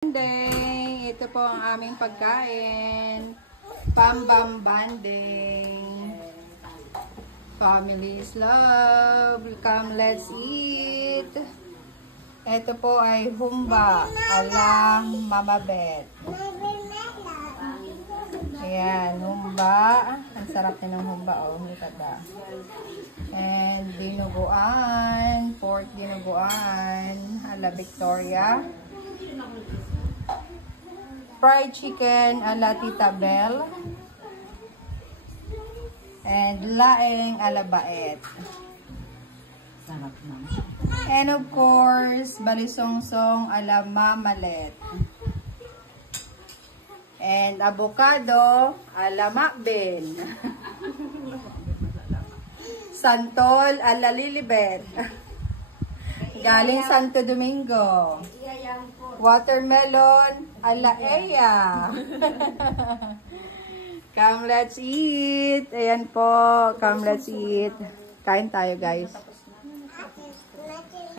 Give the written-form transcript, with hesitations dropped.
Banding. Ito po ang aming pagkain. Pambam banding. Family is love. Come, let's eat. Ito po ay humba ala Mama Bet. Ayan, humba. Ang sarap din ng humba. Oh, hitada. And dinuguan. Pork dinuguan. Ala Victoria. Fried chicken ala Tita Belle. And laing ala Baet. Sarap na. And of course, balisongsong ala Mamalet. And avocado ala Makben. Santol ala Lilibet. Galing Santo Domingo. Watermelon ala Eya. Come, let's eat. Ayan po. Come, let's eat. Kain tayo, guys.